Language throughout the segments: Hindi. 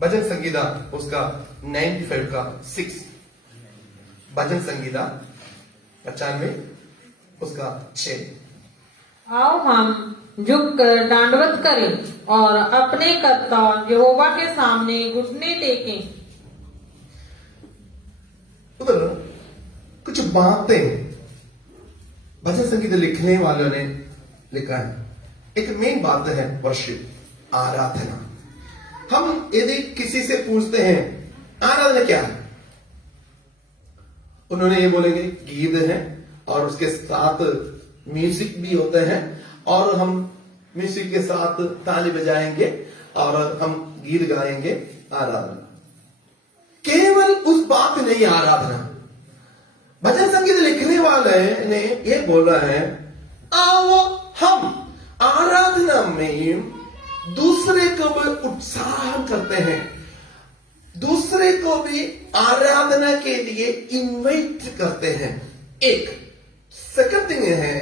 भजन संगीता उसका 95 का 6, भजन संगीता 95 उसका 6। आओ हम झुककर दंडवत करें और अपने कर्ता यहोवा के सामने घुटने टेकें। उधर कुछ बातें भजन संगीत लिखने वालों ने लिखा है। एक मेन बात है वर्शिप, आराधना। हम यदि किसी से पूछते हैं आराधना क्या है, उन्होंने ये बोलेंगे गीत है और उसके साथ म्यूजिक भी होते हैं और हम म्यूजिक के साथ ताली बजाएंगे और हम गीत गाएंगे। आराधना केवल उस बात नहीं आराधना। भजन संगीत लिखने वाले ने ये बोला है, आओ हम आराधना में दूसरे को भी उत्साह करते हैं, दूसरे को भी आराधना के लिए इनवाइट करते हैं। एक सेकंड थिंग है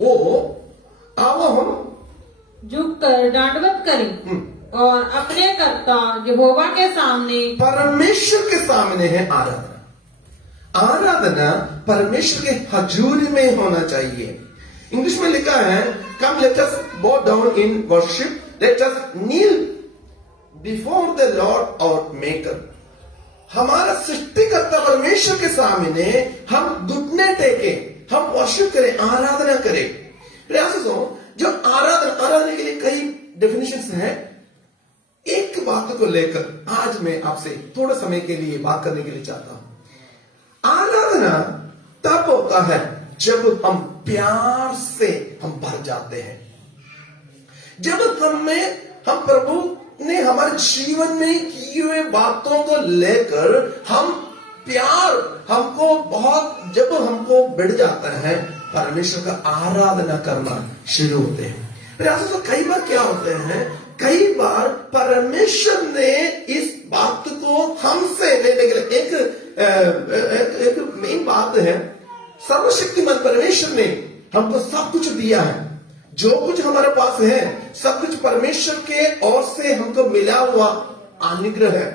वो, आओ हम झुककर दंडवत करें और अपने कर्ता यहोवा के सामने, परमेश्वर के सामने है आराधना। आराधना परमेश्वर के हजूरी में होना चाहिए। इंग्लिश में लिखा है, कम let us bow down in worship, let us kneel before the lord our maker. हमारा सृष्टिकर्ता परमेश्वर के सामने हम घुटने टेके, हम वर्शिप करें, आराधना करें। प्रयास जो आराधना के लिए कई डेफिनेशंस हैं। एक बात को लेकर आज मैं आपसे थोड़ा समय के लिए बात करने के लिए चाहता हूं। आराधना तब होता है जब हम प्यार से हम भर जाते हैं, जब हम प्रभु ने हमारे जीवन में किए हुए बातों को लेकर हम प्यार जब हमको बढ़ जाता है, परमेश्वर का आराधना करना शुरू होते हैं। प्रयासों से कई बार क्या होते हैं, कई बार परमेश्वर ने इस बात को हमसे लेने के लिए एक मेन बात है, सर्वशक्तिमान परमेश्वर ने हमको सब कुछ दिया है। जो कुछ हमारे पास है सब कुछ परमेश्वर के ओर से हमको मिला हुआ अनुग्रह है।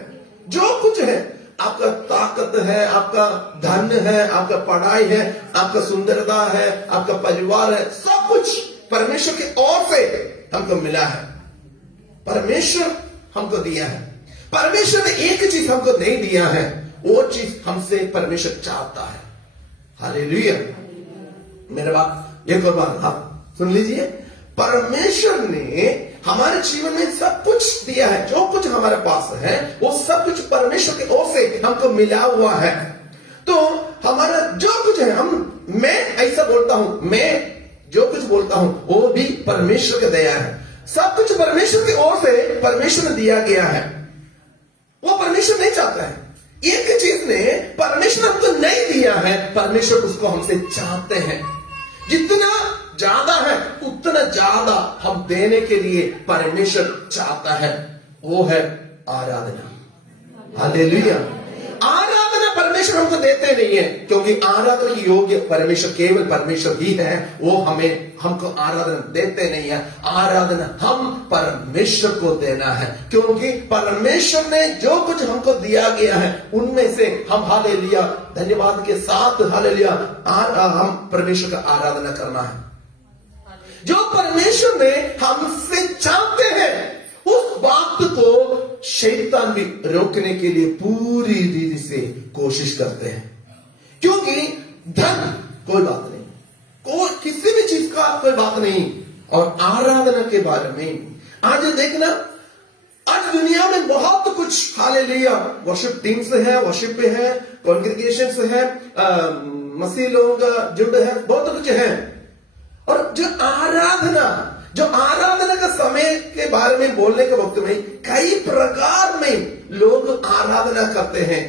जो कुछ है, आपका ताकत है, आपका धन है, आपका पढ़ाई है, आपका सुंदरता है, आपका परिवार है, सब कुछ परमेश्वर के ओर से हमको मिला है। परमेश्वर हमको दिया है। परमेश्वर ने एक चीज हमको नहीं दिया है, वो चीज हमसे परमेश्वर चाहता है। हालेलुया। मेरे बात एक और बात आप सुन लीजिए। परमेश्वर ने हमारे जीवन में सब कुछ दिया है। जो कुछ हमारे पास है वो सब कुछ परमेश्वर की ओर से हमको मिला हुआ है। तो हमारा जो कुछ है, मैं ऐसा बोलता हूं, मैं जो कुछ बोलता हूं वो भी परमेश्वर का दया है। सब कुछ परमेश्वर की ओर से परमेश्वर ने दिया गया है। वो परमेश्वर नहीं चाहता है। एक चीज ने परमेश्वर हमको नहीं दिया है, परमेश्वर उसको हमसे चाहते हैं। जितना ज्यादा है उतना ज्यादा हम देने के लिए परमेश्वर चाहता है, वो है आराधना। हालेलुया। आराधना परमेश्वर हमको देते नहीं है, क्योंकि आराधना की योग्य परमेश्वर केवल परमेश्वर ही है। वो हमको आराधना देते नहीं है। आराधना हम परमेश्वर को देना है, क्योंकि परमेश्वर ने जो कुछ हमको दिया गया है उनमें से हम हालेलुया धन्यवाद के साथ हालेलुया हम परमेश्वर का आराधना करना है। जो परमेश्वर ने हमसे चाहते हैं उस बात को शैतान भी रोकने के लिए पूरी रीति से कोशिश करते हैं। क्योंकि धन कोई बात नहीं, किसी भी चीज का कोई बात नहीं। और आराधना के बारे में आज देखना, आज दुनिया में बहुत कुछ हालेलुया वर्शिप टीम्स है, वर्शिप पे है, कॉन्ग्रेगेशंस है, मसीह लोगों का झुंड है, बहुत कुछ है। और जो आराधना का समय के बारे में बोलने के वक्त में कई प्रकार में लोग आराधना करते हैं।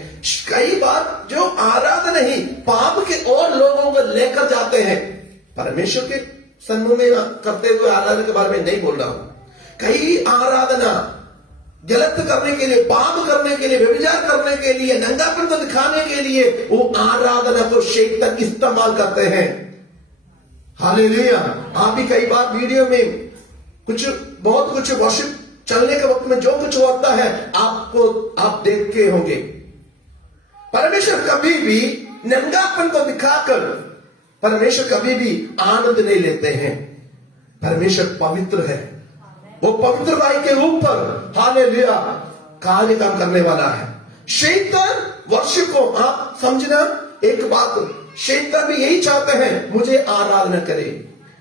कई बार जो आराधना ही पाप के और लोगों को लेकर जाते हैं। परमेश्वर के सन्मुख में करते हुए आराधना के बारे में नहीं बोल रहा हूं। कई आराधना गलत करने के लिए, पाप करने के लिए, व्यभिचार करने के लिए, नंगापन को दिखाने के लिए वो आराधना को शैतान इस्तेमाल करते हैं। हालेलुया। आप भी कई बार वीडियो में बहुत कुछ वर्शिप चलने के वक्त में जो कुछ होता है आपको आप देख के होंगे। परमेश्वर कभी भी नंगापन को दिखाकर परमेश्वर कभी भी आनंद नहीं लेते हैं। परमेश्वर पवित्र है, वो पवित्रता के ऊपर हालेलुया कार्य काम करने वाला है। शैतान वर्षिप को आप समझना एक बात, शैतान भी यही चाहते हैं मुझे आराधना करे,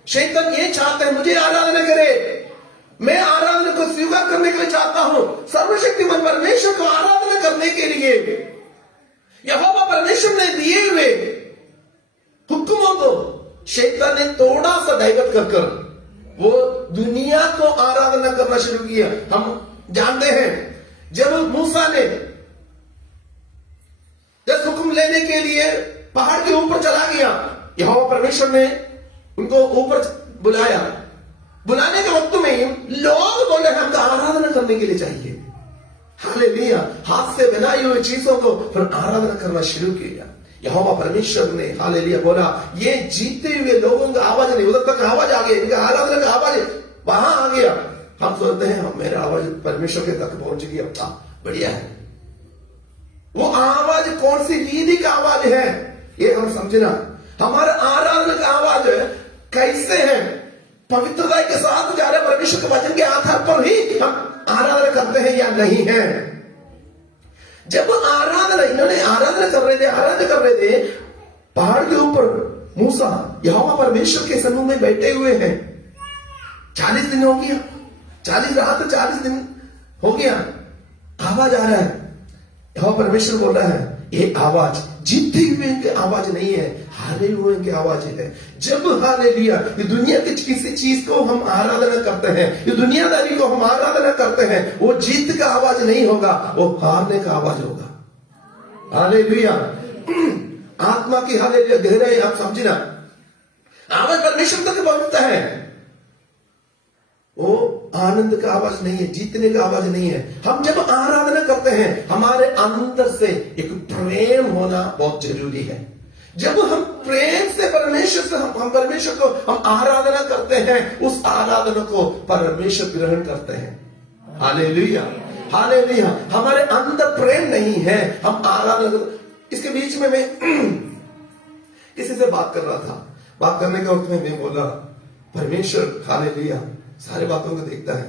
शैतान ये चाहते हैं मुझे आराधना करे। मैं आराधना को स्वीकार करने के लिए चाहता हूं। सर्वशक्तिमान परमेश्वर को आराधना करने के लिए यहोवा परमेश्वर ने दिए हुए हुक्मों को शैतान ने थोड़ा सा डाइवर्ट कर वो दुनिया को आराधना करना शुरू किया। हम जानते हैं जब मूसा ने 10 हुक्म लेने के लिए पहाड़ के ऊपर चला गया, यहोवा परमेश्वर ने उनको ऊपर बुलाया। बुलाने के वक्त में लोग बोले हमको आराधना करने के लिए चाहिए। हालेलुया, हाथ से बनाई हुई चीजों को फिर आराधना करना शुरू किया। यहोवा परमेश्वर ने हालेलुया बोला ये जीते हुए लोगों का आवाज नहीं, उधर तक आवाज आ गया, इनका आराधना का आवाज वहां आ गया। हम सोचते हैं हम मेरा आवाज परमेश्वर के तक पहुंच गया, बढ़िया है। वो आवाज कौन सी रीति का आवाज है ये हम समझना। हमारा आराधना का आवाज कैसे है, पवित्रता के साथ जा रहे परमेश्वर के वचन के आधार पर ही हम आराधना करते हैं या नहीं है। जब आराधना इन्होंने आराधना कर रहे थे पहाड़ के ऊपर, मूसा यहोवा परमेश्वर के समूह में बैठे हुए हैं। 40 दिन हो गया, 40 रात 40 दिन हो गया, आवाज आ रहा है। यहोवा परमेश्वर बोल रहा है ये आवाज जीते हुए की आवाज नहीं है, हारे हुए की आवाज है। जब हालेलुया ये दुनिया की किसी चीज को हम आराधना करते हैं, ये दुनियादारी को हम आराधना करते हैं, वो जीत का आवाज नहीं होगा, वो हारने का आवाज होगा। हालेलुया, आत्मा की हालेलुया गहराई आप समझना। आवाज परमेश्वर तक पहुंचता है, वो आनंद का आवाज नहीं है, जीतने का आवाज नहीं है। हम जब आराधना करते हैं हमारे अंदर से एक प्रेम होना बहुत जरूरी है। जब हम प्रेम से परमेश्वर से हम परमेश्वर को हम आराधना करते हैं, उस आराधना को परमेश्वर ग्रहण करते हैं। Hallelujah, hallelujah. हमारे अंदर प्रेम नहीं है, हम आराधना। इसके बीच में मैं किसी से बात कर रहा था, बात करने के वक्त में मैं बोला परमेश्वर हालेलुया सारे बातों को देखता है।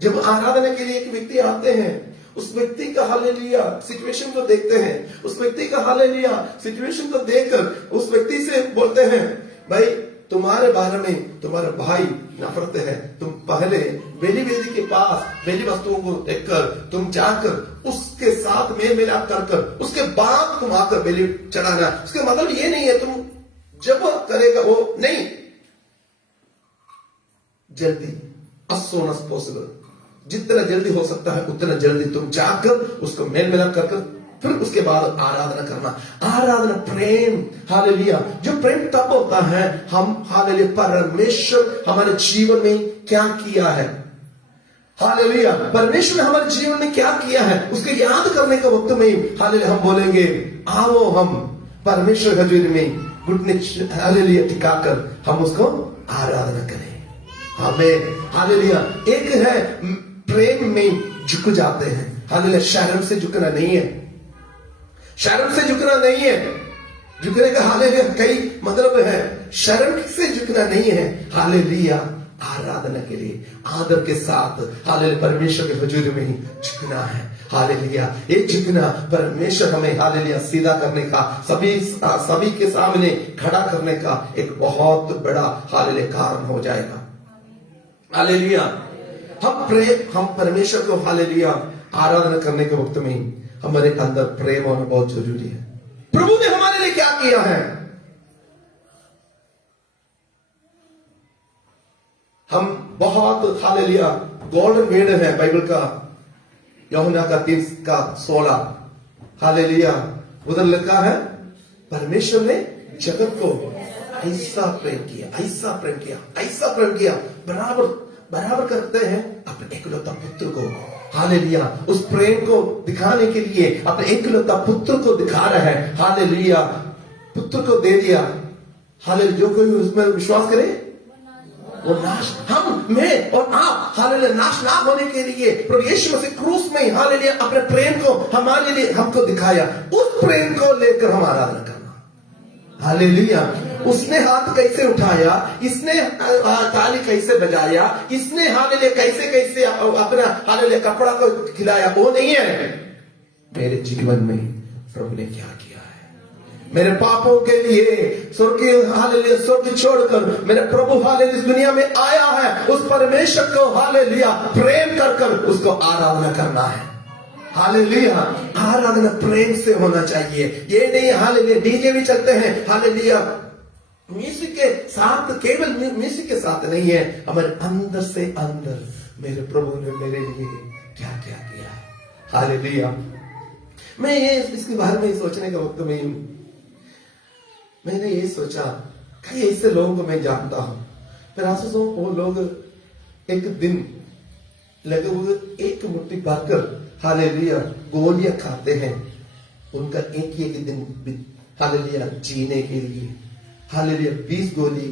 जब आराधना के लिए एक व्यक्ति आते हैं, उस व्यक्ति का हालेलुया सिचुएशन को देखते हैं, उस व्यक्ति का हालेलुया सिचुएशन को देखकर उस व्यक्ति से बोलते हैं भाई तुम्हारे बारे में तुम्हारा भाई नफरत है, तुम पहले बेली वेदी के पास बेली वस्तुओं को देखकर तुम जाकर उसके साथ मेल मिलाप कर उसके बाद तुम आकर बेली चढ़ाना। उसका मतलब ये नहीं है तुम जब करेगा वो नहीं, जल्दी as soon as possible, जितना जल्दी हो सकता है उतना जल्दी तुम जाकर उसको मेल मिलाप कर फिर उसके बाद आराधना करना। आराधना प्रेम, हालेलुया। जो प्रेम तब होता है हम हालेलुया परमेश्वर हमारे जीवन में क्या किया है, हालेलुया परमेश्वर ने हमारे जीवन में क्या किया है उसको याद करने के वक्त में हालेलुया हम बोलेंगे आओ हम परमेश्वर हजूरी में घुटने हालेलुया टिकाकर हम उसको आराधना करें। हमें हालेलुया एक है प्रेम में झुक जाते हैं, हालेलुया शर्म से झुकना नहीं है, शर्म से झुकना नहीं है। झुकने का हालेलुया कई मतलब है, शर्म से झुकना नहीं है, हालेलुया आराधना के लिए आदर के साथ हालेलुया परमेश्वर के हुजूर में ही झुकना है। हालेलुया ये झुकना परमेश्वर हमें हालेलुया सीधा करने का, सभी के सामने खड़ा करने का एक बहुत बड़ा हालेलुया कारण हो जाएगा। हालेलुया हम परमेश्वर को हालेलुया आराधना करने के वक्त में हमारे अंदर प्रेम होना बहुत जरूरी है। प्रभु ने हमारे लिए क्या किया है, हम बहुत हालेलुया गोल्डन वेड है बाइबल का, यूहन्ना का 3:16 हालेलुया उधर लिखा है परमेश्वर ने जगत को ऐसा प्रेम किया, ऐसा प्रेम किया, ऐसा प्रेम किया, बराबर करते हैं अपने एकलौता पुत्र को। हालेलुया उस प्रेम को दिखाने के लिए अपने एकलौता पुत्र को दिखा रहा है। हालेलुया पुत्र को दे दिया। हालेलुया जो कोई उसमें विश्वास करे वो नाश मैं और आप हालेलुया नाश ना होने के लिए प्रभु यीशु मसीह क्रूस में हालेलुया अपने प्रेम को हमारे लिए हमको दिखाया। उस प्रेम को लेकर हम आराधना करना। हालेलुया। उसने हाथ कैसे उठाया, इसने ताली कैसे बजाया, इसने हालेलुया कैसे कैसे अपना हालेलुया कपड़ा को खिलाया, वो नहीं है। मेरे जीवन में प्रभु ने क्या किया है, मेरे पापों के लिए स्वर्ग छोड़कर मेरे प्रभु हालेलुया इस दुनिया में आया है। उस परमेश्वर को हालेलुया प्रेम कर उसको आराधना करना है। हालेलुया। आराधना प्रेम से होना चाहिए। ये नहीं हालेलुया डीजे भी चलते हैं, हालेलुया म्यूजिक के साथ, केवल म्यूजिक के साथ नहीं है, हमारे अंदर से अंदर मेरे प्रभु ने मेरे लिए क्या क्या किया है। हालेलुया। मैं ये इसके बारे में सोचने के वक्त में मैंने ये सोचा, कई ऐसे लोगों को मैं जानता हूं, फिर आंसू वो लोग एक दिन लगभग एक मुट्ठी भरकर हालेलुया गोलियां खाते हैं। उनका एक दिन हालेलुया जीने के लिए हालेलुया 20 गोली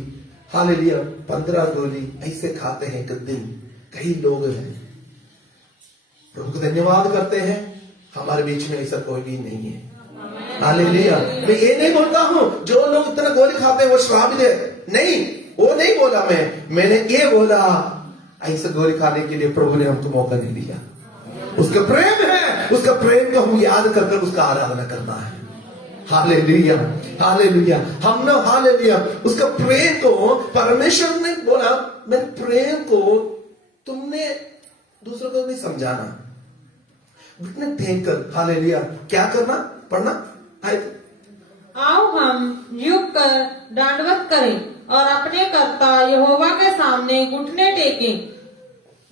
हालेलुया 15 गोली ऐसे खाते हैं एक दिन। कई लोग हैं। प्रभु को धन्यवाद करते हैं, हमारे बीच में ऐसा कोई भी नहीं है। हालेलुया। मैं ये नहीं बोलता हूं जो लोग इतना गोली खाते हैं वो श्रापित है, नहीं, वो नहीं बोला मैंने ये बोला ऐसे गोली खाने के लिए प्रभु ने हमको मौका नहीं दिया। उसका प्रेम है, उसका प्रेम को हम याद कर उसका आराधना करना है। हालेलुया। हालेलुया। हमने हालेलुया उसका प्रेम को, परमेश्वर ने बोला मेरे प्रेम को तुमने दूसरों को नहीं समझाना, घुटने टेक कर हालेलुया क्या करना, पढ़ना। आओ हम झुक कर दंडवत करें और अपने कर्ता यहोवा के सामने घुटने टेकें।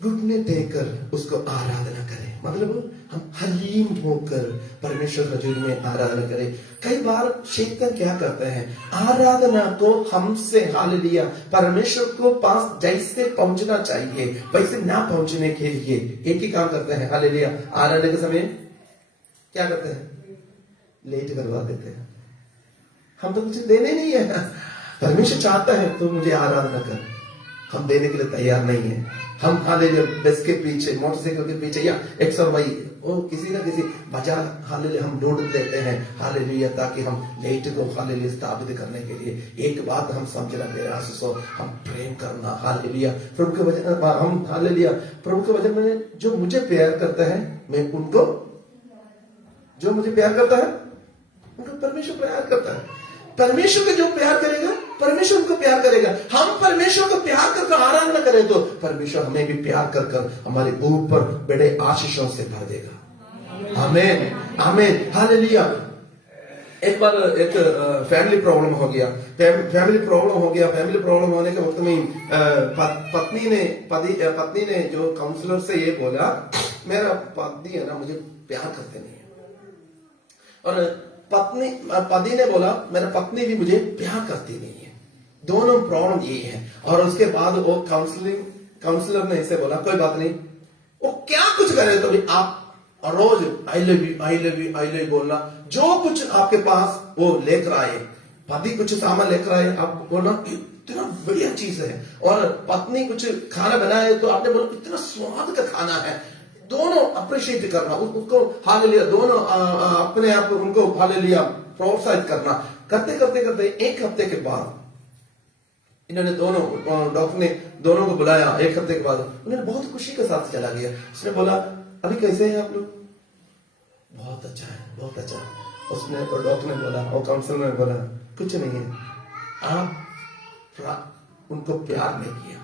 घुटने टेकर उसको आराधना करें, मतलब हम हलीम होकर परमेश्वर हजूर में आराधना करें। कई बार शैतान क्या करते हैं, आराधना को हमसे हालेलुया परमेश्वर को पास जैसे पहुंचना चाहिए वैसे ना पहुंचने के लिए एक ही काम करते हैं। हालेलुया आराधना के समय क्या करते हैं, लेट करवा देते हैं। हम तो कुछ देने नहीं है, परमेश्वर चाहता है तो मुझे आराधना कर, हम देने के लिए तैयार नहीं है। हम हालेलुया बस के पीछे, मोटरसाइकिल के पीछे या एक्स और वाई वो किसी ना किसी बाजार हालेलुया हम ढूंढ लेते हैं हालेलुया, ताकि हम लेट को हालेलुया स्थापित करने के लिए। एक बात हम समझना मेरे आशीषों, हम प्रेम करना हालेलुया प्रभु के वजन, हम हालेलुया प्रभु के वजन में जो मुझे प्यार करता है मैं उनको, जो मुझे प्यार करता है उनको परमेश्वर प्यार करता है। परमेश्वर को जो प्यार करेगा परमेश्वर उनको प्यार करेगा। हम परमेश्वर को प्यार कर आराधना करें तो परमेश्वर हमें भी प्यार कर हमारे ऊपर बड़े आशीषों से भर देगा। आमीन आमीन हालेलुया। एक बार एक फैमिली प्रॉब्लम हो गया, फैमिली प्रॉब्लम होने के वक्त में पत्नी ने जो काउंसलर से ये बोला, मेरा पति है ना मुझे प्यार करते नहीं है, और पति ने बोला मेरा पत्नी भी मुझे प्यार करती नहीं है, दोनों प्रॉब्लम ये है। और उसके बाद वो काउंसलर ने इसे बोला कोई बात नहीं, वो क्या कुछ करे तो भी आप रोज I love you I love you I love you बोलना, जो कुछ आपके पास वो लेकर आए, पति कुछ सामान लेकर आए आप बोलना इतना बढ़िया चीज है, और पत्नी कुछ खाना बनाए तो आपने बोला इतना स्वाद का खाना है, दोनों अप्रिशिएट करना उसको हालेलुया, दोनों अपने आप उनको हालेलुया प्रोत्साहित करना। करते करते करते एक हफ्ते के बाद इन्होंने दोनों, डॉक्टर ने दोनों को बुलाया। एक हफ्ते के बाद उन्होंने बहुत खुशी के साथ चला गया। उसने बोला अभी कैसे हैं आप लोग? बहुत अच्छा है, बहुत अच्छा। उसने डॉक्टर ने बोला और काउंसलर ने बोला कुछ नहीं है, आप उनको प्यार नहीं किया,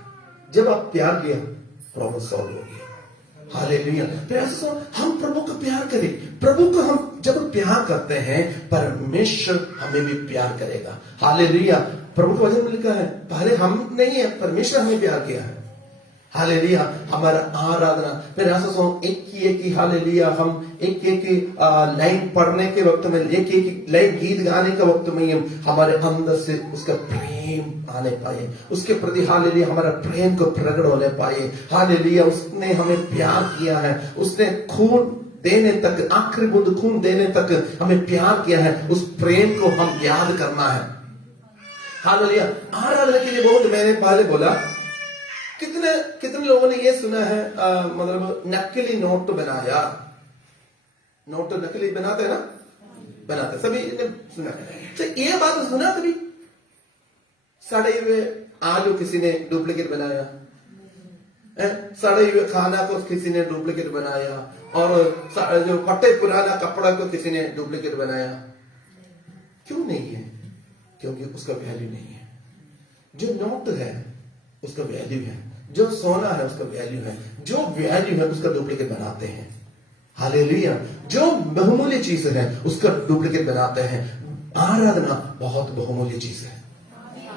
जब आप प्यार किया प्रॉब्लम सॉल्व हो गया। हालेलुया। हम प्रभु को प्यार करें, प्रभु को हम जब प्यार करते हैं परमेश्वर हमें भी प्यार करेगा। हालेलुया। प्रभु का वचन में लिखा है पहले हम नहीं है, परमेश्वर हमें प्यार किया है। हालेलुया। हमारा आराधना फिर एक ही हालेलुया, हम एक लाइन पढ़ने के वक्त में, एक लाइन गीत गाने के वक्त में हमारे अंदर से उसका प्रेम आने पाए, उसके प्रति हालेलुया हमारा प्रेम को प्रकट होने पाए। हालेलुया। उसने हमें प्यार किया है, उसने खून देने तक, आखिरी बूंद खून देने तक हमें प्यार किया है। उस प्रेम को हम याद करना है। हालेलुया। आराधना के लिए बहुत मैंने पहले बोला कितने कितने लोगों ने ये सुना है मतलब नकली नोट बनाया, नोट तो नकली बनाते हैं ना, बनाते सभी ने सुना है। तो ये बात सुना कभी, सड़े हुए आलू किसी ने डुप्लीकेट बनाया, सड़े हुए खाना को किसी ने डुप्लीकेट बनाया, और जो फटे पुराना कपड़ा को किसी ने डुप्लीकेट बनाया। क्यों नहीं है? क्योंकि उसका वैल्यू नहीं है। जो नोट है उसका वैल्यू है, जो सोना है उसका वैल्यू है, जो वैल्यू है उसका डुप्लीकेट बनाते हैं। हालेलुया। जो बहुमूल्य चीज है उसका डुप्लीकेट बनाते हैं। आराधना बहुत बहुमूल्य चीज है।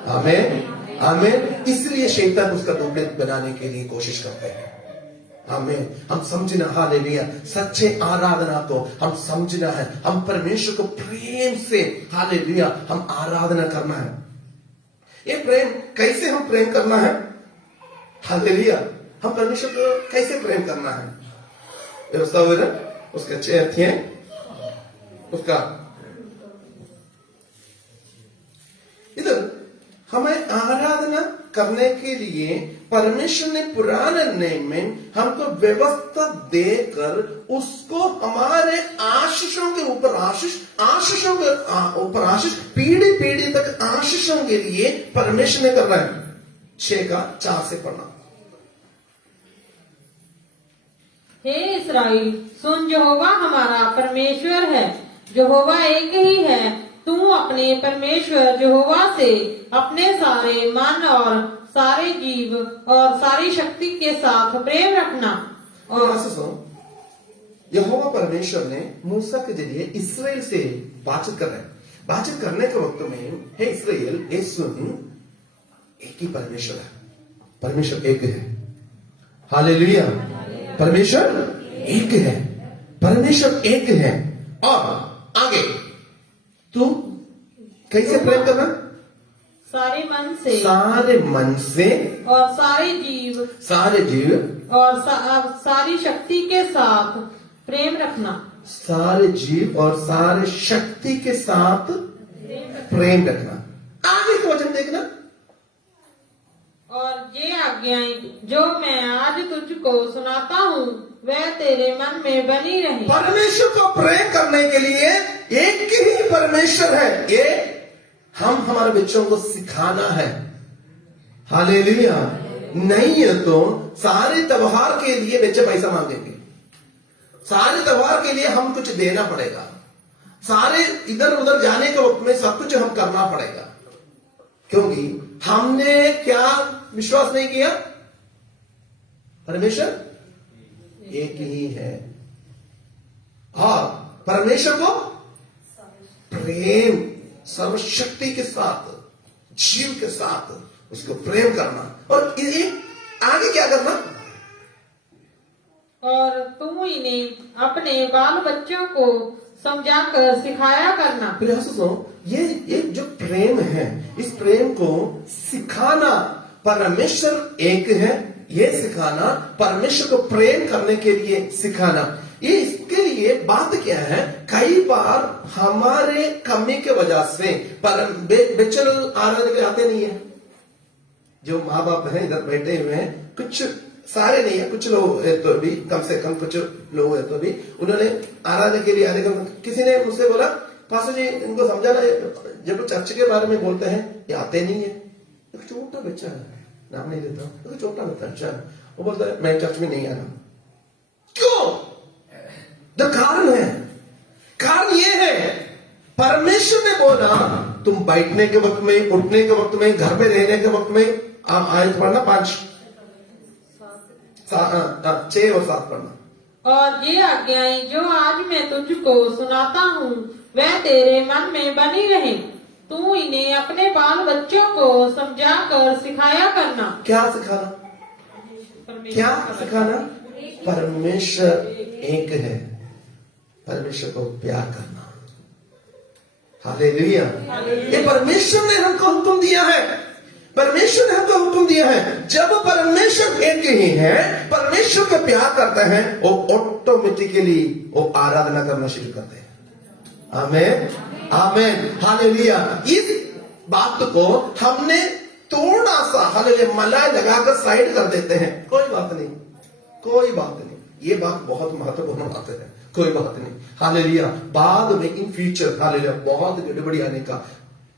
आमीन आमीन। इसलिए शैतान उसका डुप्लीकेट बनाने के लिए कोशिश करते हैं। आमीन। हम समझना, हालेलुया, सच्चे आराधना को हम समझना है। हम परमेश्वर को प्रेम से, हालेलुया, हम आराधना करना है। ये प्रेम कैसे हम प्रेम करना है? हालेलुया। हम परमेश्वर को कैसे प्रेम करना है? व्यवस्था हुई ना, उसके अच्छे अर्थ हैं उसका। इधर हमें आराधना करने के लिए परमेश्वर ने पुराने नियम में हमको व्यवस्था देकर उसको हमारे आशीषों के ऊपर आशीषों के ऊपर आशीष, पीढ़ी पीढ़ी तक आशीषों के लिए परमेश्वर ने करना है। 6:4 से पढ़ना। हे इस्राएल, सुन, यहोवा हमारा परमेश्वर है, यहोवा एक ही है। तू अपने परमेश्वर यहोवा से अपने सारे मन और सारे जीव और सारी शक्ति के साथ प्रेम रखना। और यहोवा परमेश्वर ने मूसा के जरिए इस्राएल से बातचीत कर रहे हैं। बातचीत करने के वक्त में, हे इस्राएल, ये सुन, एक ही परमेश्वर है, परमेश्वर एक है। हालेलुया। परमेश्वर एक है, परमेश्वर एक है। और आगे तू कैसे प्रेम करना? सारे मन से, सारे मन से और सारे जीव और सारी शक्ति के साथ प्रेम रखना। सारे जीव और सारे शक्ति के साथ प्रेम रखना। आगे का वचन देखना। और ये आज्ञाएं जो मैं आज तुझको सुनाता हूँ वह तेरे मन में बनी रहे। परमेश्वर को प्रेम करने के लिए एक ही परमेश्वर है, ये हम हमारे बच्चों को सिखाना है। हालेलुया। नहीं है तो सारे त्योहार के लिए बच्चे पैसा मांगेंगे, सारे त्योहार के लिए हम कुछ देना पड़ेगा, सारे इधर उधर जाने के वक्त में सब कुछ हम करना पड़ेगा, क्योंकि हमने क्या विश्वास नहीं किया? परमेश्वर एक ही है। और परमेश्वर को प्रेम सर्वशक्ति के साथ, जीव के साथ उसको प्रेम करना। और आगे क्या करना? और तुम इन्हें अपने बाल बच्चों को समझाकर सिखाया करना। ये जो प्रेम है, इस प्रेम को सिखाना। परमेश्वर एक है, ये सिखाना, परमेश्वर को प्रेम करने के लिए सिखाना। ये इसके लिए बात क्या है? कई बार हमारे कमी के वजह से बच्चे लोग आराधना के आते नहीं है। जो माँ बाप हैं इधर बैठे हुए हैं, कुछ सारे नहीं है, कुछ लोग है तो भी, कम से कम कुछ लोग है तो भी, उन्होंने आराधना के लिए आने का, किसी ने मुझसे बोला, पास्टर जी इनको समझाना, जब चर्च के बारे में बोलते हैं ये आते नहीं है। एक छोटा बच्चा है, नाम नहीं लेता, तो छोटा बच्चा है, वो बोलता है मैं चर्च में नहीं आ रहा। क्यों? तो कारण है, कारण ये है, परमेश्वर ने बोला तुम बैठने के वक्त में, उठने के वक्त में, घर में रहने के वक्त में, आप आयत पढ़ना 5, 6 और 7 पढ़ना। और ये आज्ञाएं जो आज मैं तुझको सुनाता हूँ वह तेरे मन में बनी रहे। तू इन्हें अपने बाल बच्चों को समझा कर सिखाया करना। क्या सिखाना? क्या सिखाना? परमेश्वर एक है, परमेश्वर को प्यार करना। हालेलुया। ये परमेश्वर ने हमको हुक्म दिया है, परमेश्वर ने हमको हुक्म दिया है। जब परमेश्वर एक ही है, परमेश्वर को प्यार करते हैं, वो ऑटोमेटिकली वो आराधना करना शुरू करते हैं। आमीन आमीन हालेलुया। इस बात को हमने थोड़ा सा हालेलुया मलाई लगाकर साइड कर देते हैं, कोई बात नहीं, कोई बात नहीं। ये बात बहुत महत्वपूर्ण बात है, कोई बात नहीं। हालेलुया, बाद में इन फ्यूचर हालेलुया बहुत गड़बड़ी आने का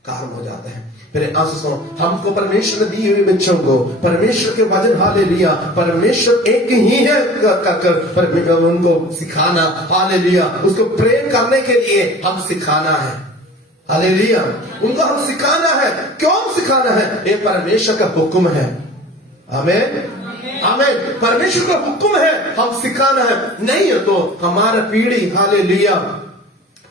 कारण हो जाता है। फिर आंसू हमको परमेश्वर ने दिए हुए बच्चों को परमेश्वर के वचन हालेलुया, परमेश्वर एक ही है कर उनको सिखाना हालेलुया, उसको प्रेम करने के लिए हम सिखाना है हालेलुया, उनको हम सिखाना है। क्यों सिखाना है? ये परमेश्वर का हुक्म है। आमीन आमीन, परमेश्वर का हुक्म है, हम सिखाना है। नहीं है तो हमारा पीढ़ी हालेलुया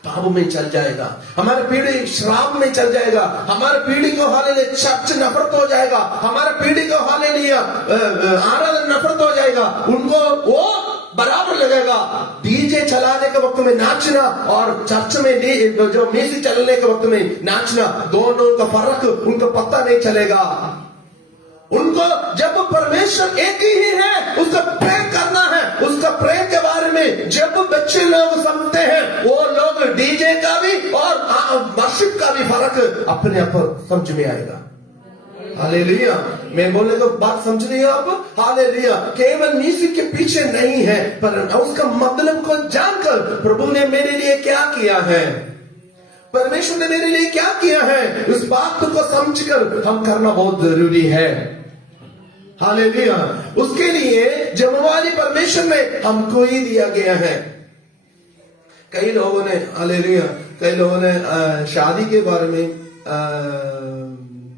पाप में चल जाएगा, हमारी पीढ़ी श्राप में चल जाएगा, हमारी पीढ़ी को हालेलुया चर्च नफरत हो जाएगा, हमारी पीढ़ी को हालेलुया आराधना नफरत हो जाएगा, उनको वो बराबर लगेगा डीजे चलाने के वक्त में नाचना और चर्च में जो म्यूजिक चलने के वक्त में नाचना, दोनों का फर्क उनको पता नहीं चलेगा। उनको जब परमेश्वर एक ही है, उसका प्रेम करना है, उसका प्रेम के बारे में जब बच्चे लोग समझते हैं, वो लोग डीजे का भी और वर्शिप का भी फर्क अपने आप समझ में आएगा। हालेलुया, मैं बोलने को बात समझ रही हो आप? हालेलुया, केवल म्यूजिक के पीछे नहीं है, पर उसका मतलब को जानकर प्रभु ने मेरे लिए क्या किया है, परमेश्वर ने मेरे लिए क्या किया है, उस बात को समझकर हम करना बहुत जरूरी है। हालेलुया, उसके लिए जन्मवाली परमेश्वर में हमको ही दिया गया है। कई लोगों ने हालेलुया, कई लोगों ने शादी के बारे में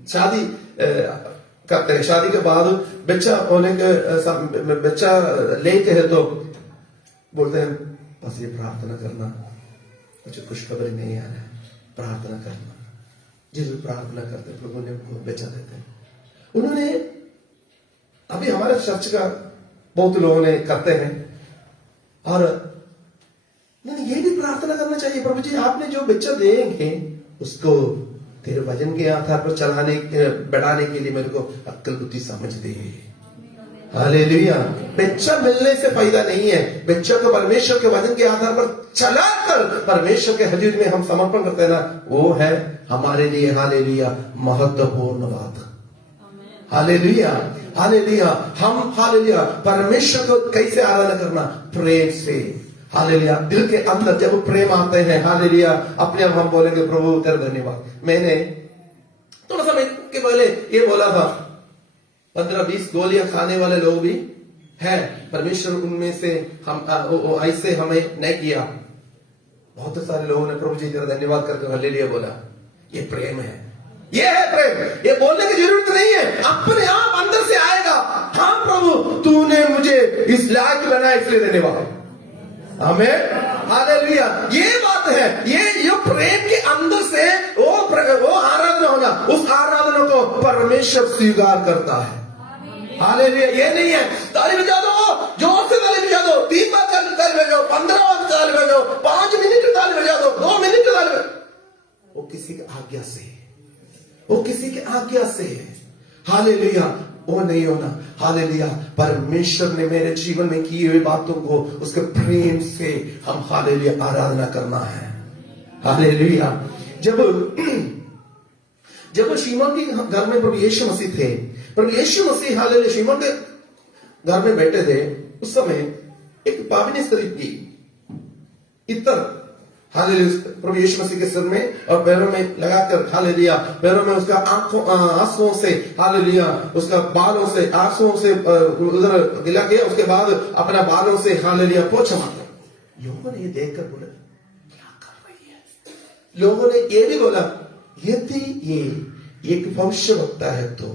शादी करते हैं, शादी के बाद बच्चा होने के बच्चा लेते हैं तो बोलते हैं बस ये प्रार्थना करना, मुझे खुशखबरी नहीं आ रहा है, प्रार्थना करना। जिस प्रार्थना करते प्रभु ने उनको बचा देते हैं। उन्होंने अभी हमारे चर्च का बहुत लोगों ने करते हैं और ये भी प्रार्थना करना चाहिए, प्रभु जी आपने जो बच्चा देंगे उसको तेरे वजन के आधार पर चलाने बढ़ाने के लिए मेरे को अक्ल बुद्धि समझ दे। हालेलुया, बच्चा मिलने से फायदा नहीं है, बच्चा को परमेश्वर के वचन के आधार पर चलाकर परमेश्वर के हजूर में हम समर्पण करते हैं ना, वो है हमारे लिए हालेलुया महत्वपूर्ण बात। हालेलुया हालेलुया, हम हालेलुया परमेश्वर को कैसे आराधना करना? प्रेम से। हालेलुया, दिल के अंदर जब प्रेम आते हैं हालेलुया, अपने आप हम बोलेंगे प्रभु तेरा धन्यवाद। मैंने थोड़ा समय के पहले ये बोला था 15-20 गोलियां खाने वाले लोग भी हैं, परमेश्वर उनमें से हम ऐसे हमें नहीं किया। बहुत सारे लोगों ने प्रभु जी तेरा धन्यवाद करके हालेलुया बोला। ये प्रेम है, ये है प्रेम। ये बोलने की जरूरत नहीं है, अपने आप अंदर से आएगा। हाँ प्रभु तूने मुझे इस लायक बनाया इसलिए धन्यवाद। आमीन हालेलुया, ये बात है, ये जो प्रेम के अंदर से वो आराधना होना, उस आराधना को परमेश्वर स्वीकार करता है। हालेलुया, ये नहीं है ताली बजा दो, जोर से ताली बजा दो, 3 बार ताली बजाओ, 15 बार ताली बजाओ, 5 मिनट ताली बजा दो, 2 मिनट ताली बजाओ। वो किसी की आज्ञा से, वो किसी की आज्ञा से है। हालेलुया, वो नहीं होना। हालेलुया, परमेश्वर ने मेरे जीवन में की हुई बातों को उसके प्रेम से हम हालेलुया आराधना करना है। हालेलुया, जब शिमोन के घर में प्रभु यीशु मसीह थे, प्रभु यीशु मसीह हालेलुया शिमोन के घर में बैठे थे, उस समय एक पापिनी स्त्री की इतर हालेलुया प्रभु यीशु मसीह के सिर में और पैरों में लगाकर हालेलुया, पैरों में उसका आंसुओं से हालेलुया, उसका बालों से आंसुओं से उधर गिला किया, उसके बाद अपना बालों से हालेलुया पोछा मारा। लोगों ने ये देखकर बोला क्या कर रही है? लोगों ने ये भी बोला यदि ये एक भविष्यवक्ता है तो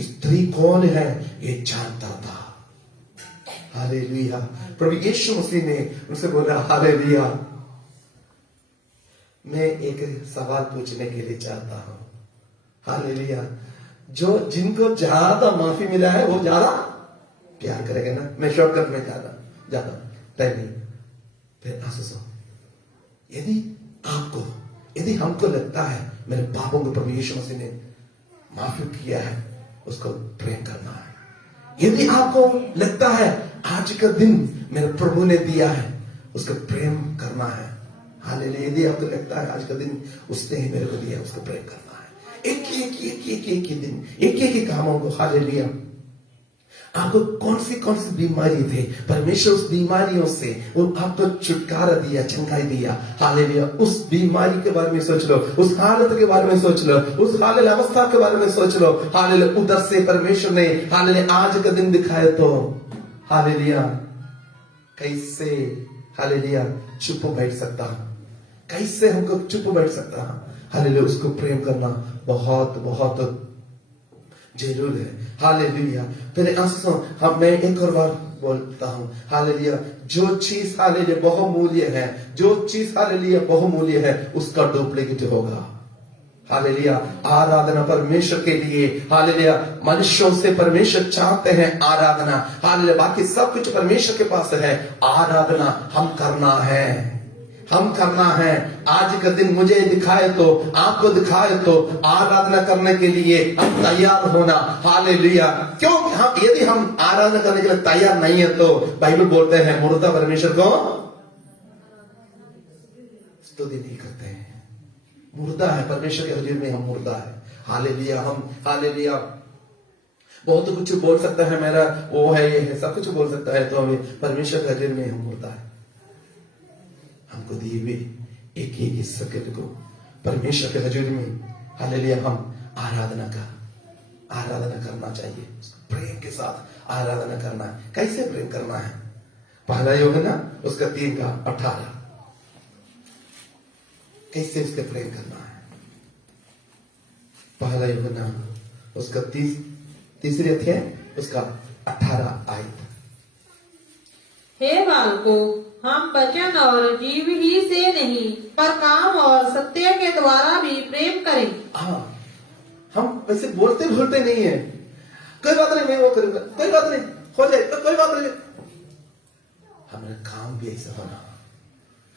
स्त्री कौन है ये जानता था। हालेलुया, प्रभु यीशु मसीह ने उनसे बोला हालेलुया, मैं एक सवाल पूछने के लिए चाहता हूं। हालेलुया, जो जिनको ज्यादा माफी मिला है वो ज्यादा प्यार करेंगे ना। मैं शॉर्टकट में ज्यादा टाइम नहीं, फिर आंसू यदि हमको लगता है मेरे पापों को प्रभु यीशु मसीह ने माफी किया है, उसको प्रेम करना है। यदि आपको लगता है आज का दिन मेरे प्रभु ने दिया है, उसको प्रेम करना है। हालेलुया, यदि आपको लगता है आज का दिन उसने ही मेरे को दिया, उसको प्रेम करना है। एक ही दिन, एक ही कामों को, हालेलुया। आपको कौन सी बीमारी थे, परमेश्वर उस बीमारियों से वो आपको छुटकारा दिया, चंगाई दिया, हालेलुया। उस बीमारी के बारे में सोच लो, उस हालत के बारे में सोच लो, उस हालेलुया अवस्था के बारे में सोच लो, हालेलुया। उधर से परमेश्वर ने हालेलुया आज का दिन दिखाया तो हालेलुया कैसे हालेलुया चुप बैठ सकता, कैसे हमको चुप बैठ सकता, हालेलुया। उसको प्रेम करना बहुत बहुत जरूर है, हालेलुया। फिर हम मैं एक और बार बोलता हूं, हालेलुया। जो चीज हालेलुया बहुमूल्य है, जो चीज हालेलुया बहुमूल्य है, उसका डुप्लीकेट होगा, हालेलुया। आराधना परमेश्वर के लिए, हालेलुया। मनुष्यों से परमेश्वर चाहते हैं आराधना, हालेलुया। बाकी सब कुछ परमेश्वर के पास है, आराधना हम करना है, हम करना है। आज का दिन मुझे दिखाए तो, आपको दिखाए तो, आराधना करने के लिए हम तैयार होना, हालेलुया। क्यों? यदि हम आराधना करने के लिए तैयार नहीं है तो बाइबल बोलते हैं मुर्दा परमेश्वर को स्तुति नहीं करते हैं, मुर्दा है परमेश्वर के हजूर में, हम मुर्दा है, हालेलुया। हम हालेलुया बहुत कुछ बोल सकता है, मेरा वो है ये है, सब कुछ बोल सकता है, तो हमें परमेश्वर के हजूर में हम मुर्दा है। हमको दिए हुए एक एक सेकंड को परमेश्वर के हजूर में, हालेलुया, हम आराधना करना चाहिए, प्रेम के साथ आराधना करना है। कैसे प्रेम करना है? पहला यूहन्ना उसका 3:18, कैसे उसके प्रेम करना है? पहला यूहन्ना उसका 3 अध्याय उसका 18 आयत। हे बालकों, हम वचन और जीव ही से नहीं पर काम और सत्य के द्वारा भी प्रेम करें। हाँ, हम वैसे बोलते नहीं है, कोई बात नहीं, मैं वो करूंगा, कोई बात नहीं, हो जाए तो कोई बात नहीं। हमारा काम भी ऐसा होना,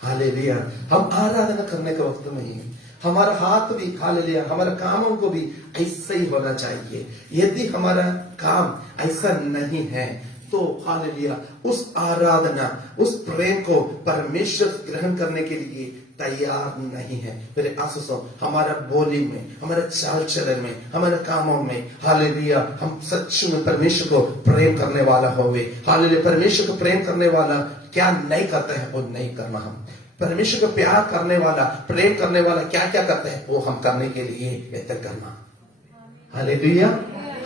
हालेलुया। हम आराधना करने के वक्त में हमारा हाथ भी, हालेलुया, हमारा कामों को भी ऐसा ही होना चाहिए। यदि हमारा काम ऐसा नहीं है तो हालेलुया उस आराधना, उस प्रेम को परमेश्वर ग्रहण करने के लिए तैयार नहीं है। मेरे आंसू हमारा बोली में, हमारे चाल चलन में, हमारे कामों में, हालेलुया हम सच में परमेश्वर को प्रेम करने वाला होवे, हालेलुया। परमेश्वर को प्रेम करने वाला क्या नहीं करते हैं वो नहीं करना, हम परमेश्वर को प्यार करने वाला, प्रेम करने वाला क्या क्या करते हैं वो हम करने के लिए बेहतर करना, हालेलुया,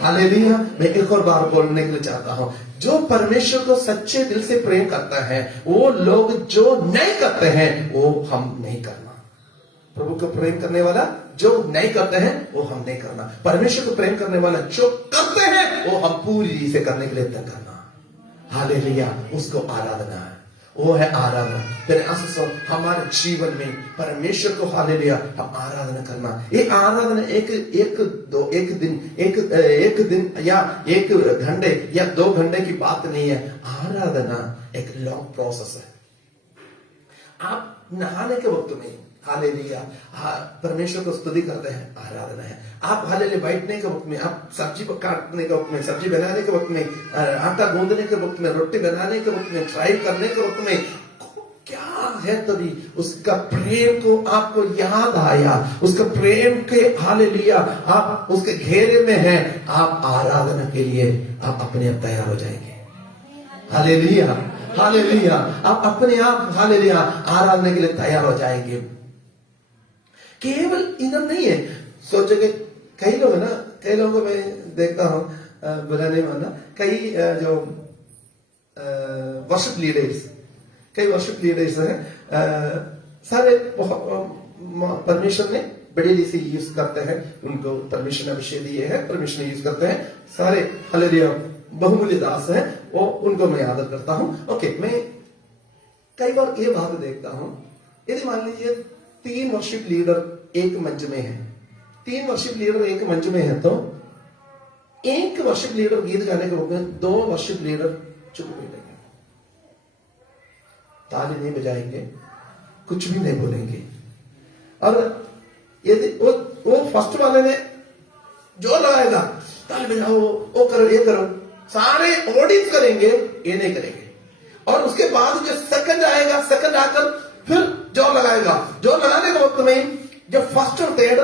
हालेलुया। मैं एक और बार बोलने के लिए चाहता हूं, जो परमेश्वर को सच्चे दिल से प्रेम करता है वो लोग जो नहीं करते हैं वो हम नहीं करना। प्रभु को प्रेम करने वाला जो नहीं करते हैं वो हम नहीं करना, परमेश्वर को प्रेम करने वाला जो करते हैं वो हम पूरी से करने के लिए तय करना, हालेलुया। उसको आराधना है, वो है आराधना। फिर हमारे जीवन में परमेश्वर को, हालेलुया, हम आराधना करना। ये आराधना एक दिन या 1 घंटे या 2 घंटे की बात नहीं है। आराधना एक लॉन्ग प्रोसेस है। आप नहाने के वक्त में, हालेलुया, परमेश्वर को स्तुति करते हैं, आराधना है। आप हालेलुया बैठने के वक्त में, आप सब्जी काटने के वक्त में, सब्जी बनाने के वक्त में, आटा गूंदने के वक्त में, रोटी बनाने के वक्त में, फ्राई करने के वक्त में, क्या है तभी उसका प्रेम को आपको याद आया, उसका प्रेम के, हालेलुया, आप उसके घेरे में हैं, आप आराधना के लिए आप अपने आप तैयार हो जाएंगे, हालेलुया, हालेलुया। आप अपने आप, हालेलुया, आराधना के लिए तैयार हो जाएंगे। केवल इधर नहीं है, सोचोगे कई लोग है ना, कई लोगों को मैं देखता हूं, बुरा नहीं मानना, कई जो वर्शिप लीडर्स, कई वर्शिप लीडर्स हैं, सारे परमेश्वर ने बड़े से यूज करते हैं, उनको परमेश्वर ने अभिषेक दिए है, परमेश्वर ने यूज करते हैं, सारे हालेलुया बहुमूल्य दास हैं, वो उनको मैं आदर करता हूं। ओके, मैं कई बार ये बात देखता हूं, यदि मान लीजिए 3 वर्शिप लीडर एक मंच में है, 3 वर्शिप लीडर एक मंच में है, तो एक वर्शिप लीडर गीत गाने के वक्त में 2 वर्शिप लीडर चुप बैठेंगे, ताली नहीं बजाएंगे, कुछ भी नहीं बोलेंगे। और यदि वो फर्स्ट वाले ने जो लगाएगा, ताली बजाओ, वो करो, ये करो, सारे ऑडिट करेंगे, ये नहीं करेंगे। और उसके बाद जो सेकंड आएगा, सेकंड आकर फिर जो लगाएगा, जो लगाने के वक्त में जो फर्स्ट और थर्ड,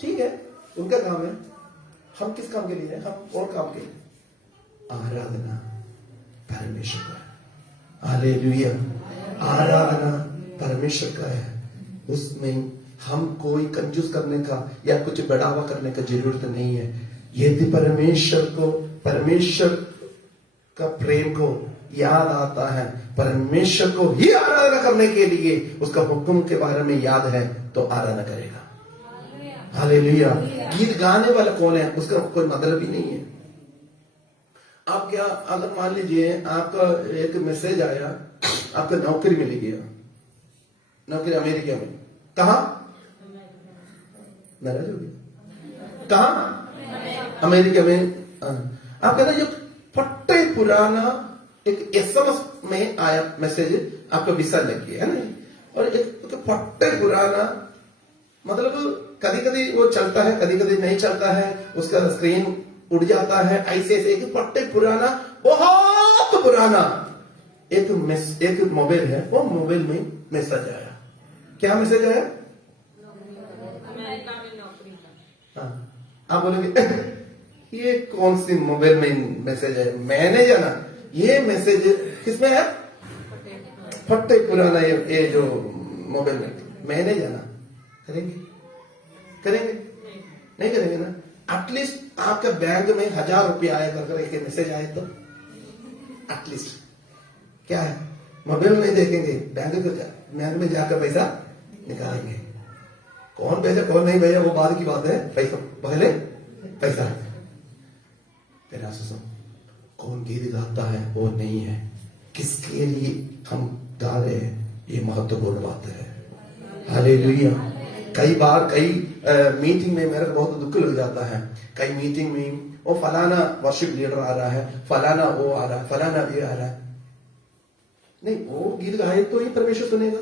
ठीक है, उनका काम है। हम किस काम के लिए हैं? हम और काम के लिए आराधना परमेश्वर का है। हालेलुया। आराधना परमेश्वर का है, उसमें हम कोई कंजूस करने का या कुछ बढ़ावा करने का जरूरत नहीं है। यदि परमेश्वर का प्रेम को याद आता है, परमेश्वर को ही आराधना करने के लिए उसका हुक्म के बारे में याद है, तो आराधना करेगा। हालेलुया। गीत गाने वाला कौन है उसका कोई मतलब ही नहीं है। आप क्या, अगर मान लीजिए आपका एक मैसेज आया, आपको नौकरी मिल गया, नौकरी अमेरिका में, कहा? नाराज हो गया? कहा? अमेरिका में। आप कहते जो फट्टे पुराना एक एसएमएस में आया मैसेज, आपका वीसा लग गया है ना, और एक फट्टे पुराना, मतलब कभी कभी वो चलता है, कभी कभी नहीं चलता है, उसका स्क्रीन उड़ जाता है, ऐसे ऐसे एक फट्टे पुराना, बहुत पुराना एक मोबाइल है, वो मोबाइल में मैसेज आया। क्या मैसेज आया? अमेरिका में नौकरी का। हाँ, आप बोलोगे ये कौन सी मोबाइल में मैसेज है? मैंने जाना ये मैसेज किसमें है? फट्टे पुराना ये जो मोबाइल में, मैंने जाना। करेंगे? नहीं करेंगे ना। एटलीस्ट आपके बैंक में 1000 रुपया आया कर एक मैसेज आए तो एटलीस्ट क्या है, मोबाइल नहीं देखेंगे, बैंक में जाकर पैसा निकालेंगे। कौन भेजा कौन नहीं भेजा वो बाद की बात है, पैसा पहले पैसा। तेरा सुनो, कौन गीत गाता है वो नहीं है, किसके लिए हम गा रहे हैं, ये महत्वपूर्ण बात है। हालेलुया। कई बार कई मीटिंग में मेरे को बहुत दुख लग जाता है। कई मीटिंग में वो फलाना वर्शिप लीडर आ रहा है, फलाना वो आ रहा है, फलाना ये आ रहा है। नहीं, वो गीत गाए तो ही परमेश्वर सुनेगा।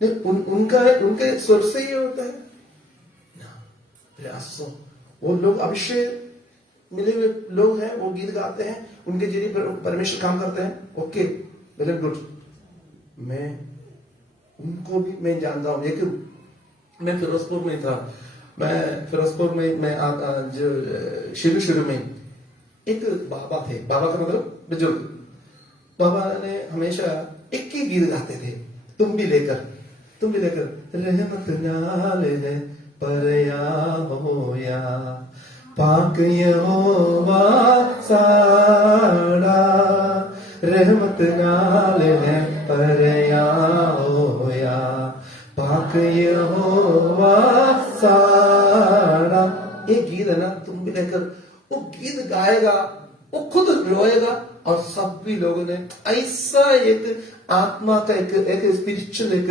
नहीं, उनके स्वर से ही होता है ना। वो लोग अभिषेक मिले हुए लोग हैं, वो गीत गाते हैं, उनके जरिए परमेश्वर काम करते हैं। Okay, very good. मैं उनको भी मैं जानता हूं। एक मैं फिरोजपुर में था, मैं फिरोजपुर में मैं जो शुरू में एक बाबा थे, बाबा का मतलब बुजुर्ग। बाबा ने हमेशा एक ही गीत गाते थे, तुम भी लेकर रहमत नाल है परया होया पाक यहोवा साड़ा, रहमत नाल है परया होया पाक यहोवा साड़ा। एक गीत है ना, तुम भी लेकर, वो गीत गाएगा, वो खुद रोएगा, और सभी लोगों ने ऐसा एक आत्मा का एक स्पिरिचुअल एक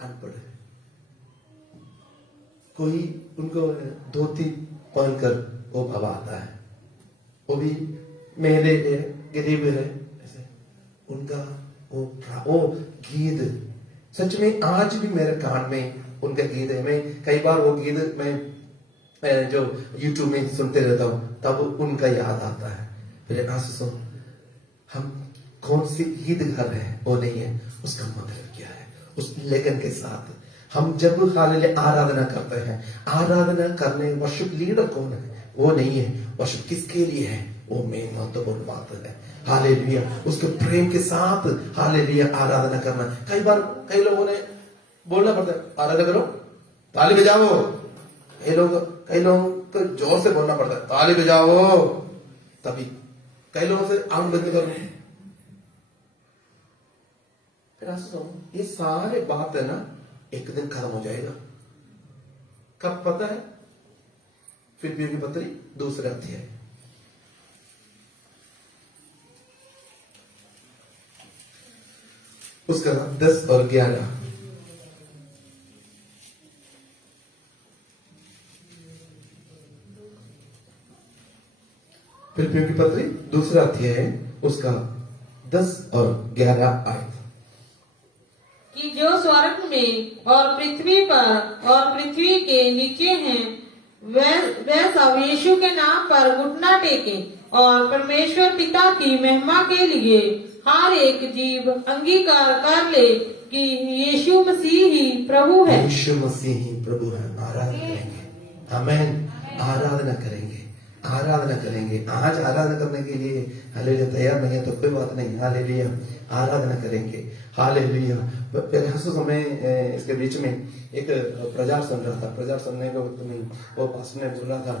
अनपढ़ है। कोई उनको धोती पहनकर वो बाबा आता है, वो भी मेले गरीब है ऐसे, उनका वो गीत सच में आज भी मेरे कान में उनका गीत है। मैं कई बार वो गीत मैं जो YouTube में सुनते रहता हूँ, तब उनका याद आता है। फिर आंसू, हम कौन सी गीत गा रहे हैं वो नहीं है, उसका मतलब क्या है, उस लेखन के साथ हम जब हालेलुया आराधना करते हैं, आराधना करने वर्शिप लीडर कौन है वो नहीं है, वर्शिप किसके लिए है वो मेन महत्वपूर्ण बात है। हालेलुया, उसके प्रेम के साथ हालेलुया आराधना करना। कई बार कई लोगों ने बोलना पड़ता है, आराधना करो, ताली बजाओ। कई लोगों को जोर से बोलना पड़ता है, ताली बजाओ, तभी। कई लोगों से आंख बंद करो। फिर ये सारे बात है ना, एक दिन खत्म हो जाएगा। कब पता है? फिलिप्पियों की पत्री 2 अध्याय, उसका 10 और 11। फिलिप्पियों की पत्री 2 अध्याय, उसका 10 और 11 आयत। कि जो स्वर्ग में और पृथ्वी पर और पृथ्वी के नीचे हैं, वह सब यीशु के नाम पर घुटना टेके और परमेश्वर पिता की महिमा के लिए हर एक जीव अंगीकार कर ले कि यीशु मसीह ही प्रभु है। यीशु मसीह ही प्रभु है। आराधना करेंगे, आमेन। आराधना करेंगे, आराधना करेंगे। आज आराधना करने के लिए हालेलुया तैयार नहीं है तो कोई बात नहीं, हालेलुया आराधना करेंगे, हालेलुया। पहले हंसो समय इसके बीच में एक प्रचार सुन रहा था। प्रचार सुनने के वक्त में वो पास्टर ने बोल रहा था,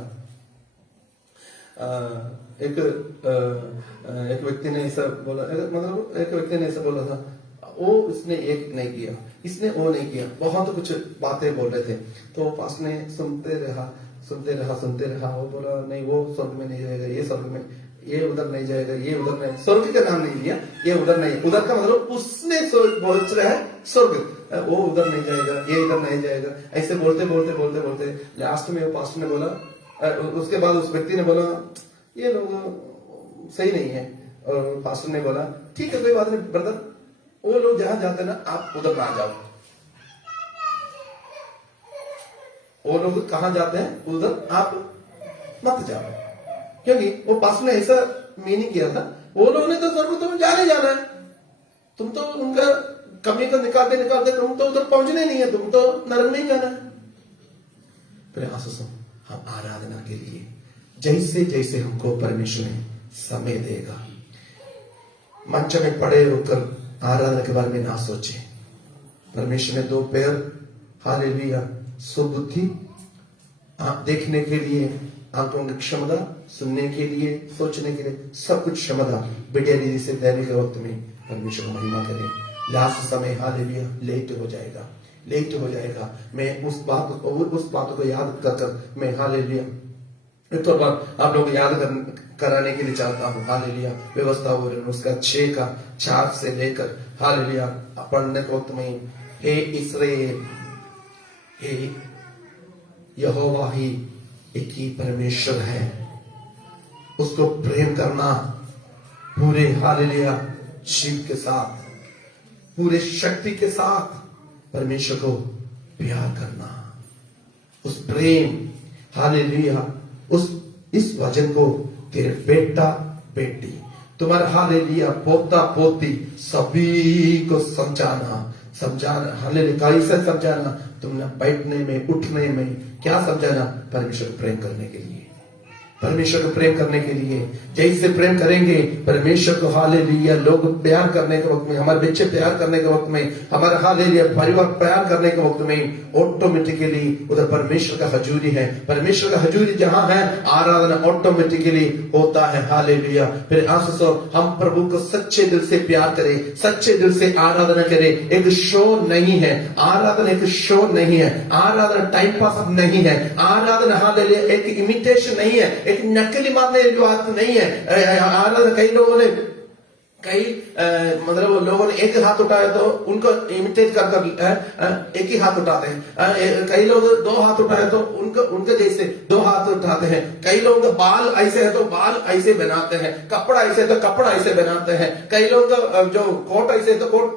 एक व्यक्ति ने ऐसा बोला, मतलब एक व्यक्ति ने ऐसा बोला था, वो इसने एक नहीं किया, इसने वो नहीं किया, बहुत कुछ बातें बोल रहे थे। तो वो पास्टर ने सुनते रहा। वो बोला नहीं, वो स्वर्ग में नहीं जाएगा, ये स्वर्ग में, ये उधर नहीं जाएगा, ये उधर नहीं, स्वर्ग का नाम नहीं लिया, ये उधर नहीं, उधर का मतलब उसने बोल रहा है स्वर्ग, वो उधर नहीं जाएगा, ये इधर नहीं जाएगा। ऐसे बोलते लास्ट में वो पास्टर ने बोला, उसके बाद उस व्यक्ति ने बोला ये लोग सही नहीं है। और पास्टर ने बोला ठीक है कोई बात नहीं ब्रदर, वो लोग जहां जाते हैं ना आप उधर ना जाओ। वो लोग कहां जाते हैं उधर आप मत जाओ, क्योंकि वो पास्टर ने ऐसा मीनिंग किया था, वो लोगों ने तो स्वर्ग तो जाने जाना है, तुम तो उनका कमी को निकालते तुम तो उधर पहुंचने नहीं है, तुम तो नरक में ही जाना है। फिर आंसू हम आराधना के लिए जैसे जैसे हमको परमेश्वर ने समय देगा, मंच में पड़े होकर आराधना के बारे में ना सोचे। परमेश्वर ने 2 पैर, हालेलुया, सुबुद्धि, देखने के लिए आंखों की क्षमता, सुनने के लिए, सोचने के लिए, सब कुछ क्षमता बेटिया दीदी से देने के वक्त में परमेश्वर को महिमा करें। लास्ट समय हालेलुया लेट हो जाएगा। मैं उस बात को याद कर मैं हालेलुया एक तो बार आप लोग याद कराने के लिए चाहता हूँ, हालेलुया। व्यवस्था हो रही है उसका 6 का 4 से लेकर हालेलुया पढ़ने के वक्त में, हे इस्राएल, हे यहोवा ही एक ही परमेश्वर है, उसको प्रेम करना पूरे हालेलुया शिव के साथ, पूरे शक्ति के साथ परमेश्वर को प्यार करना, उस प्रेम हालेलुया इस वचन को तेरे बेटा बेटी, तुम्हारा हालेलुया पोता पोती सभी को समझाना हालेलुया। कैसे समझाना? तुमने बैठने में, उठने में क्या समझाना? परमेश्वर को प्रेम करने के लिए, परमेश्वर को प्रेम करने के लिए। जैसे प्रेम करेंगे परमेश्वर को हालेलुया, लोग प्यार करने के वक्त में, हमारे बच्चे प्यार करने के वक्त में, हमारा हालेलुया परिवार प्यार करने के वक्त में, ऑटोमेटिकली उधर परमेश्वर का हजूरी है। परमेश्वर का हजूरी जहां है आराधना ऑटोमेटिकली होता है, हालेलुया। फिर आंसू हम प्रभु को सच्चे दिल से प्यार करें, सच्चे दिल से आराधना करें। एक शो नहीं है आराधना, एक शो नहीं है आराधना, टाइम पास नहीं है आराधना, हालेलुया एक इमिटेशन नहीं है, एक नकली मारने की बात नहीं है आराधना। कई लोगों ने मतलब लोगों ने एक हाथ उठाया तो उनको इमिटेट कर एक ही हाथ उठाते हैं। कई लोग 2 हाथ उठाए तो उनके जैसे 2 हाथ उठाते हैं। कई लोग बाल ऐसे है तो बाल ऐसे बनाते हैं, कपड़ा ऐसे तो कपड़ा ऐसे बनाते हैं। कई लोग जो कोट ऐसे तो कोट।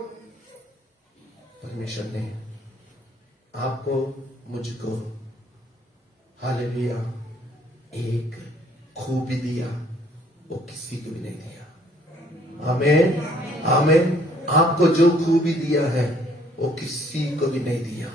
परमेश्वर ने आपको मुझको हालेलुया एक खूबी दिया, वो किसी को भी नहीं दिया। आमीन आमीन। आपको जो खूबी दिया है वो किसी को भी नहीं दिया।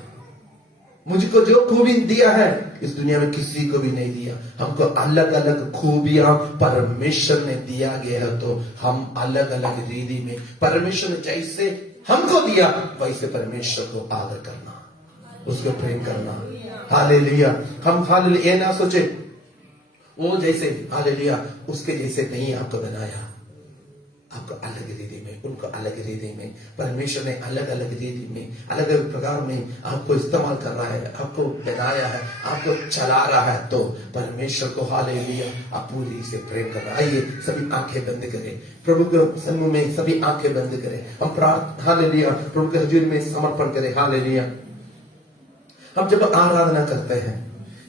मुझको जो खूबी दिया है इस दुनिया में किसी को भी नहीं दिया। हमको अलग अलग खूबियां परमेश्वर ने दिया गया है, तो हम अलग अलग रीति में परमेश्वर ने जैसे हमको दिया वैसे परमेश्वर को आदर करना, उसको प्रेम करना। हालेलुया। हम हालेलुया ये ना सोचे वो जैसे हालेलुया उसके जैसे नहीं आपको बनाया, आपको अलग रीति में, उनको अलग रीति में, परमेश्वर ने अलग अलग रीति में, अलग अलग प्रकार में आपको इस्तेमाल कर रहा है, आपको बनाया है, आपको चला रहा है। तो परमेश्वर को हालेलुया आप पूरी से प्रेम कर रहा है। आइए सभी आंखें बंद करें, प्रभु के सम्मुख में सभी आंखें बंद करें, हम प्रार्थना हालेलुया प्रभु के हजूर में समर्पण करें। हालेलुया। हम जब आराधना करते हैं,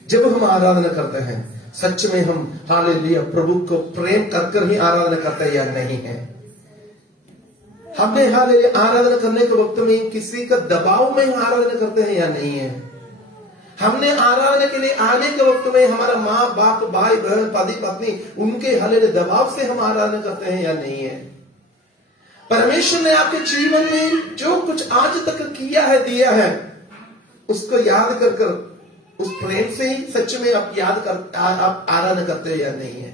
जब हम आराधना करते हैं सच में हम हालेलुया प्रभु को प्रेम कर ही आराधना करते हैं या नहीं है? हमने हालेलुया आराधना करने के वक्त में किसी का दबाव में आराधना करते हैं या नहीं है? हमने आराधना के लिए आने के वक्त में हमारा माँ बाप भाई बहन पति पत्नी उनके हालेलुया दबाव से हम आराधना करते हैं या नहीं है? परमेश्वर ने आपके जीवन में जो कुछ आज तक किया है, दिया है, उसको याद कर कर उस प्रेम से ही सच में आप याद कर आप आराधना करते हो या नहीं है?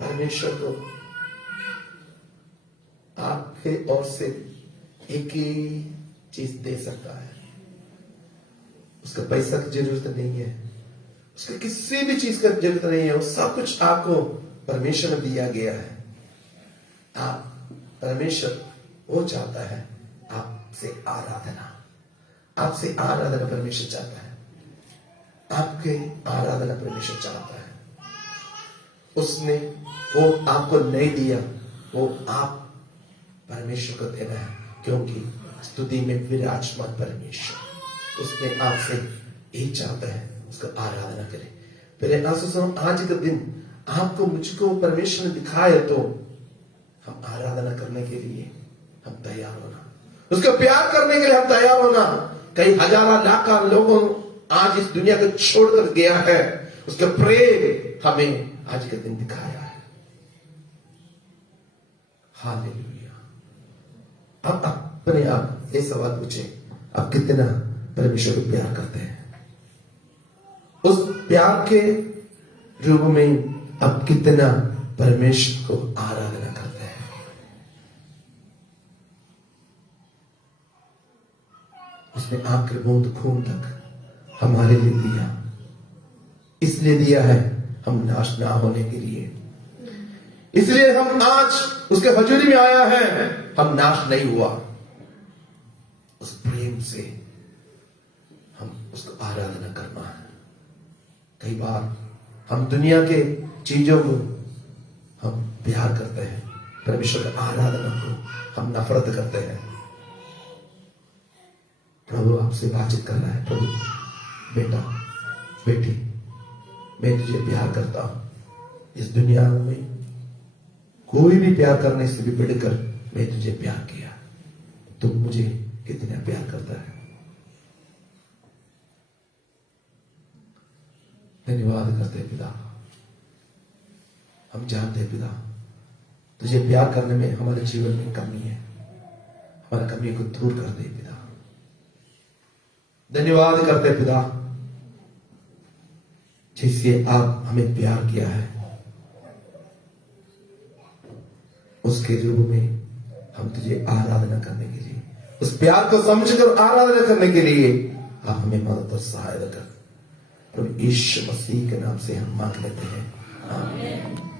परमेश्वर को आपके ओर से एक ही चीज दे सकता है। उसका पैसा की जरूरत नहीं है, उसका किसी भी चीज का जरूरत नहीं है, वो सब कुछ आपको परमेश्वर ने दिया गया है। आप परमेश्वर वो चाहता है आपसे आराधना, आपसे आराधना परमेश्वर चाहता है, आपके आराधना परमेश्वर चाहता है। उसने वो आपको नहीं दिया, वो आप परमेश्वर को देना है, क्योंकि स्तुति में विराजमान परमेश्वर उसने आपसे यही चाहता है, उसका आराधना करें। फिर आज का दिन आपको मुझको परमेश्वर ने दिखाया, तो हम आराधना करने के लिए हम तैयार होना, उसका प्यार करने के लिए हम तैयार होना। कई हजारों लाखों लोगों आज इस दुनिया को छोड़कर गया है, उसका प्रेम हमें आज के दिन दिखाया है। हालेलुया। अब अपने आप ये सवाल पूछे, आप कितना परमेश्वर को प्यार करते हैं? उस प्यार के रूप में आप कितना परमेश्वर को आराधना करते हैं? उसने आखिर बूंद खून तक हमारे लिए दिया, इसलिए दिया है हम नाश ना होने के लिए। इसलिए हम आज उसके हजूरी में आया है, हम नाश नहीं हुआ। उस प्रेम से हम उसको आराधना करना है। कई बार हम दुनिया के चीजों को हम प्यार करते हैं, परमेश्वर की आराधना को हम नफरत करते हैं। प्रभु आपसे बातचीत कर रहा है, प्रभु बेटा बेटी मैं तुझे प्यार करता हूं। इस दुनिया में कोई भी प्यार करने से भी बढ़कर मैं तुझे प्यार किया, तुम मुझे कितना प्यार करता है। धन्यवाद करते हैं पिता, हम जानते हैं पिता तुझे प्यार करने में हमारे जीवन में कमी है, हमारी कमी को दूर कर दे पिता। धन्यवाद करते हैं पिता, जिससे आप हमें प्यार किया है, उसके रूप में हम तुझे आराधना करने के लिए, उस प्यार को समझकर आराधना करने के लिए आप हमें मदद और सहायता कर। प्रभु यीशु मसीह के नाम से हम मांग लेते हैं, आमीन।